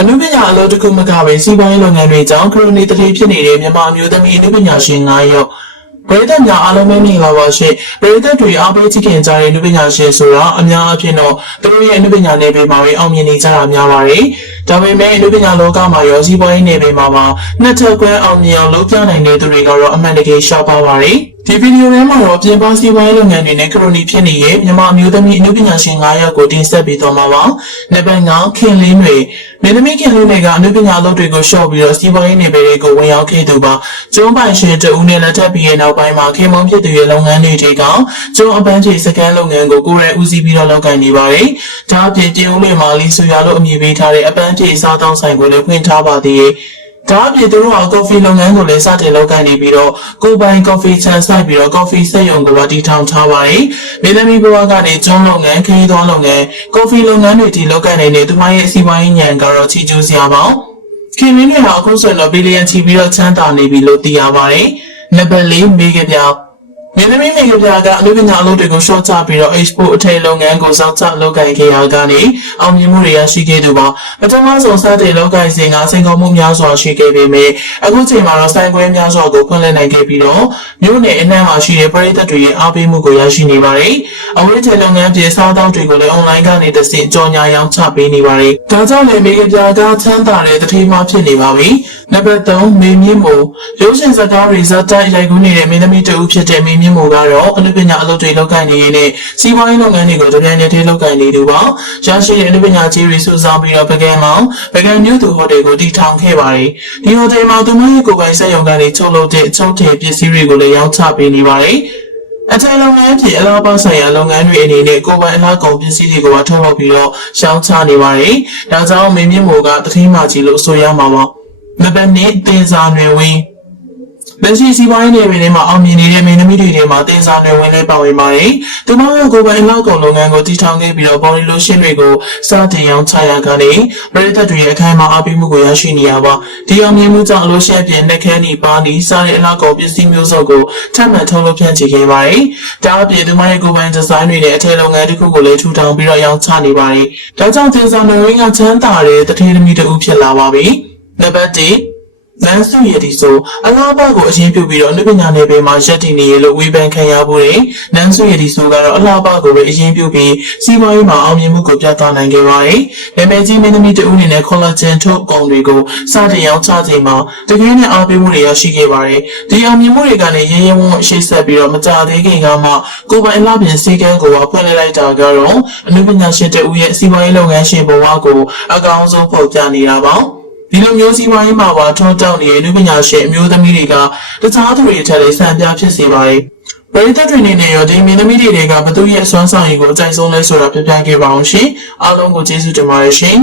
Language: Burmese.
အနုပညာအလုပ်တစ်ခုမကပဲစီးပွားရေးလုပ်ငန်းတွေကြောင့်ခရိုနီတတိဖြစ်နေတဲ့မြန်မာအမျိုးသမီးအနုပညာရှင်9ယောက်ပရိသတ်များအားလုံးပဲမင်္ဂလာပါရှင်ပရိသတ်တွေအားပေးချစ်ခင်ကြတဲ့အနုပညာရှင်ဆိုတာအများအပြားတော့သူတို့ရဲ့အနုပညာနယ်ပယ်မှာပဲအောင်မြင်နေကြတာများပါတယ်ဒါပေမဲ့အနုပညာလောကမှာရောစီးပွားရေးနယ်ပယ်မှာနှစ်ထပ်ကွဲအောင်မြင်အောင်လုပ်ပြနိုင်တဲ့သူတွေကတော့အမှန်တကယ်ရှားပါပါတယ်ဒီဗီဒီယိုထဲမှာတော့ပြင်ပစီးပွားရေးလုပ်ငန်းတွေနဲ့ခရိုနီဖြစ်နေတဲ့မြန်မာအမျိုးသမီးအနုပညာရှင်9ယောက်ကိုတင်ဆက်ပေးသွားမှာပါ။နံပါတ်9ခင်လင်းတွေမြေသမီးခင်လင်းတွေကအနုပညာအလုပ်တွေကိုရှော့ပြီးတော့စီးပွားရေးနယ်ပယ်တွေကိုဝင်ရောက်ခဲ့သူပါ။ကျုံးပိုင်ရှင်တဦးနဲ့လက်ထပ်ပြီးတဲ့နောက်ပိုင်းမှာခင်မုံဖြစ်သူရဲ့လုပ်ငန်းတွေတွေကကျုံးအပန်းချေစကန်လုပ်ငန်းကိုကိုယ်ရဲဦးစီးပြီးတော့လုပ်ကိုင်နေပါတယ်။ဒါအပြင်တင်ဦးမေမာလီဆိုရလို့အမည်ပေးထားတဲ့အပန်းချေစားတောင်းဆိုင်ကိုလည်းဖွင့်ထားပါသေးတယ်။ဒါအပြင်သူတို့ကကော်ဖီလုပ်ငန်းကိုလည်းစတင်လုပ်ကိုင်နေပြီးတော့ကိုပိုင်ကော်ဖီချန်ဆိုင်ပြီးတော့ကော်ဖီစက်ရုံကိုပါတည်ထောင်ထားပါတယ်။မြေသမီးဘဝကနေကျွန်းလုပ်ငန်းခရီးသွားလုပ်ငန်းကော်ဖီလုပ်ငန်းတွေတည်လုပ်ကိုင်နေတဲ့သူမရဲ့အစီအပွားရေးဉာဏ်ကတော့ချီးကျူးစရာပါ။ခင်မင်းကအခုဆိုရင်တော့ဘီလီယံချီပြီးတော့ချမ်းသာနေပြီလို့သိရပါတယ်။နံပါတ်4မိကပြောင်မြေသမီးမိကပြောင်ကအနုပညာအလုပ်တွေကိုရှော့ချပြီးတော့ export အထည်လုပ်ငန်းကိုစောင့်ချလုပ်ကိုင်ခဲ့ရကနေအောင်မြင်မှုတွေရရှိခဲ့သူပါပထမဆုံးစတဲ့လုပ်ကိုင်စဉ်ကစိန်ခေါ်မှုများစွာရှိခဲ့ပေမဲ့အခုချိန်မှာတော့ဆိုင်ခွဲများစွာကိုဖွင့်လှစ်နိုင်ခဲ့ပြီးတော့မြို့နယ်အနှံ့မှာရှိတဲ့ပရိသတ်တွေရဲ့အားပေးမှုကိုရရှိနေပါတယ်အဝတ်ထည်လုပ်ငန်းပြည်စားတောက်တွေကိုလည်း online ကနေတဆင့်ကြော်ညာရောင်းချပေးနေပါတယ်ဒါကြောင့်လည်းမိကပြောင်ကချမ်းသာတဲ့တတိမဖြစ်နေပါပြီနံပါတ်3မေမြင့်မို့ရုပ်ရှင်စကားတွေဇာတ်တိုက်ရိုက်ကူးနေတဲ့မင်းသမီးတဦးဖြစ်တဲ့မေမြင့်မို့ကတော့အနုပညာအလုပ်တွေလုပ်ကိုင်နေရတဲ့စီးပွားရေးလုပ်ငန်းတွေကိုတပြိုင်တည်းလုပ်ကိုင်နေသူပါရရှိတဲ့အနုပညာကြီးတွေစုဆောင်းပြီးတော့ပကံမြို့သူဟိုတယ်ကိုတည်ထောင်ခဲ့ပါတယ်ဒီဟိုတယ်မှာသူမရဲ့ကိုယ်ပိုင်စက်ရုံကနေချုပ်လုပ်တဲ့ချုပ်ထည်ပစ္စည်းတွေကိုလည်းရောင်းချပေးနေပါတယ်အထည်လုပ်ငန်းဖြင့်အလားပါဆိုင်ရာလုပ်ငန်းတွေအနေနဲ့ကိုယ်ပိုင်အလားကုန်ပစ္စည်းတွေကိုထုတ်လုပ်ပြီးတော့ရောင်းချနေပါတယ်ဒါကြောင့်မင်းမြင့်မို့ကတတိမကြီးလို့ဆိုရမှာပါနံပါတ်1တင်စာနယ်ဝင်လက်ရှိစီးပွားရေးနယ်ပယ်ထဲမှာအောင်မြင်နေတဲ့မင်းသမီးတွေထဲမှာတင်စာနယ်ဝင်လည်းပါဝင်ပါတယ်။သူမကကိုယ်ပိုင်အလောက်ကုန်လုပ်ငန်းကိုတည်ထောင်ခဲ့ပြီးတော့ဘော်ဒီလိုရှင်းတွေကိုစတင်ရောင်းချရကနေပြည်သက်တွေရဲ့အခမ်းအနားအားပေးမှုကိုရရှိနေရပါ။ဒီအောင်မြင်မှုကြောင့်အလို့ရှင်းပြင်လက်ခဲနီပါနီစားတဲ့အလောက်ကုန်ပစ္စည်းမျိုးစုံကိုထပ်မံထုတ်လုပ်ဖြန့်ချိခဲ့ပါတယ်။ဒါအပြင်သူမရဲ့ကိုယ်ပိုင်ဒီဇိုင်းတွေနဲ့အထည်လုပ်ငန်းတစ်ခုကိုလည်းထူထောင်ပြီးတော့ရောင်းချနေပါတယ်။ဒါကြောင့်တင်စာနယ်ဝင်ကချမ်းသာတဲ့တထေးသမီးတူဖြစ်လာပါပြီ။နံပါတ်1နန်းစုရည်ဒီဆိုအလားပါကိုအရင်ပြုပြီးတော့အနုပညာနယ်ပယ်မှာရက်တည်နေရလို့ဝေဖန်ခံရဖို့တဲ့နန်းစုရည်ဒီဆိုကတော့အလားပါကိုပဲအရင်ပြုပြီးစီးပွားရေးမှာအောင်မြင်မှုကိုပြသနိုင်ခဲ့ပါတယ်။နာမည်ကြီးမင်းသမီးတဦးအနေနဲ့ collagen ထုတ်ကုန်တွေကိုစတင်ရောင်းချချိန်မှာတကယ်နဲ့အားပေးမှုတွေရရှိခဲ့ပါတယ်။ဒီအောင်မြင်မှုတွေကနေရဲရဲဝံ့ဝံ့ရှေ့ဆက်ပြီးတော့မကြသေးခင်ကမှကိုယ်ပိုင်အလားပြင်စီကန်းကိုဖွင့်လှစ်လိုက်တာကတော့အနုပညာရှင်တဦးရဲ့စီးပွားရေးလုပ်ငန်းရှင်ဘဝကိုအကောင်းဆုံးဖော်ပြနေတာပါ။ဒီလိုမျိုးစီးပွားရေးမှာပါထွန်းတောက်နေတဲ့လူပညာရှင်အမျိုးသမီးတွေကတခြားသူတွေထက်လည်းစံပြဖြစ်စေပါတယ်။ပရိသတ်တွေနဲ့ရောဒီမင်းသမီးတွေကဘသူရဲ့အစွမ်းဆောင်ရည်ကိုအကြိုက်ဆုံးလဲဆိုတာပြပြခဲ့ပါအောင်ရှင်။အားလုံးကိုကျေးဇူးတင်ပါတယ်ရှင်။